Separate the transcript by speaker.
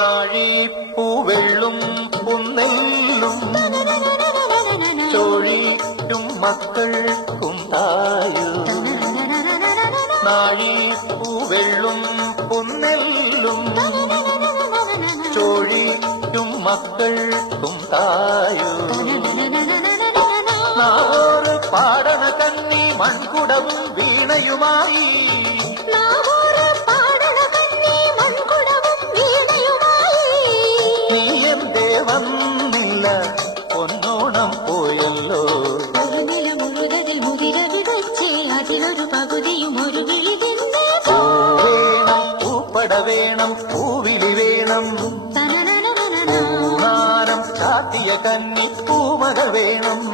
Speaker 1: നാഴിപ്പൂവെള്ളും പുന്നെല്ലും ചോഴിക്കും മക്കൾക്കും തായും. നാഴിപ്പൂവെള്ളും പുന്നെല്ലും ചോഴിക്കും മക്കൾക്കും തായും. നാവോറ് പാടണ കണ്ണി മൺകുടവും വീണയുമായി. വന്നില്ല. പോയല്ലോ. വേണം പൂപ്പട വേണം പൂവിളി വേണം. ചാത്തിയ കന്നി വേണം.